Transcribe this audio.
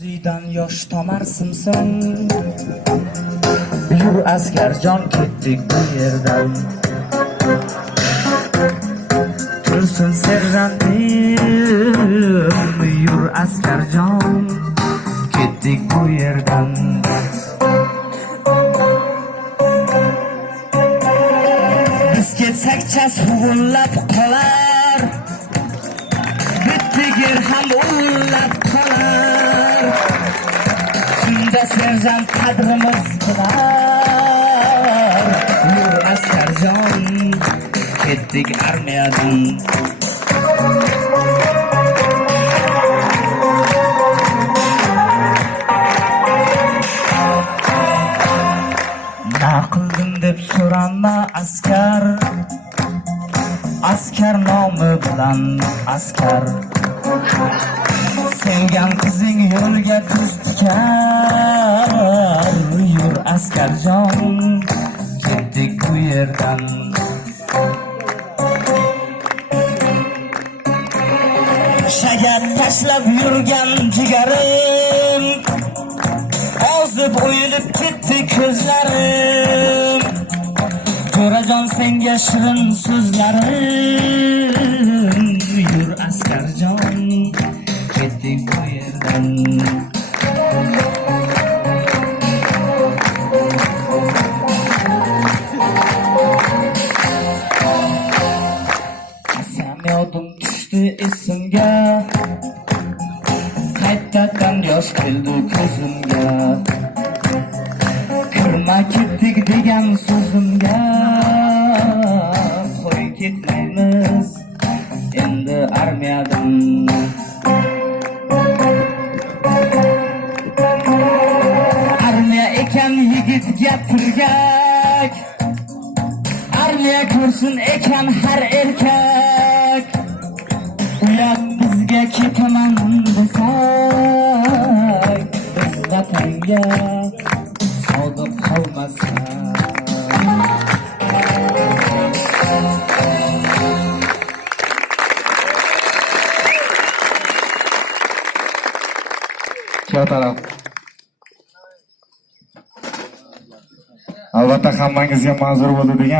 Ko'zidan yosh tomar simsim. Yur askarjon, ketdik bu yerdan. Tursin serjantim, yur askarjon, ketdik bu yerdan. Biz ketsak chas huvullab qolar, bitdik yer ham ullab qolar. Shunda serjant qadrimiz bilar. Yur askarjon, ketdik armiyadan. Na qildim deb so'rama askar, askar nomi bilan askar. Sevgan qizing yo'lga tuz tikar. Yur askarjon, ketdik bu yerdan. Shagar tashlab yurgan jigarim, ozib o'yilib ketdi ko'zlarim. Jo'rajon senga shirin so'zlarim. Yur askarjon, ketdik bu yerdan. Qasamiyotim tushdi esimga, qaytadan yosh keldi ko'zimga. Kirma ketdik degan so'zimga, qo'y ketmaymiz endi armiyadan. Armiya ekan yigit gapirgak, armiya ko'rsin ekan har erkak. Uyat bizga ketaman desak, biz vatanga sodiq qolmasdan. Taraf. Albatta hammangizga ma'zur bo'ldi degan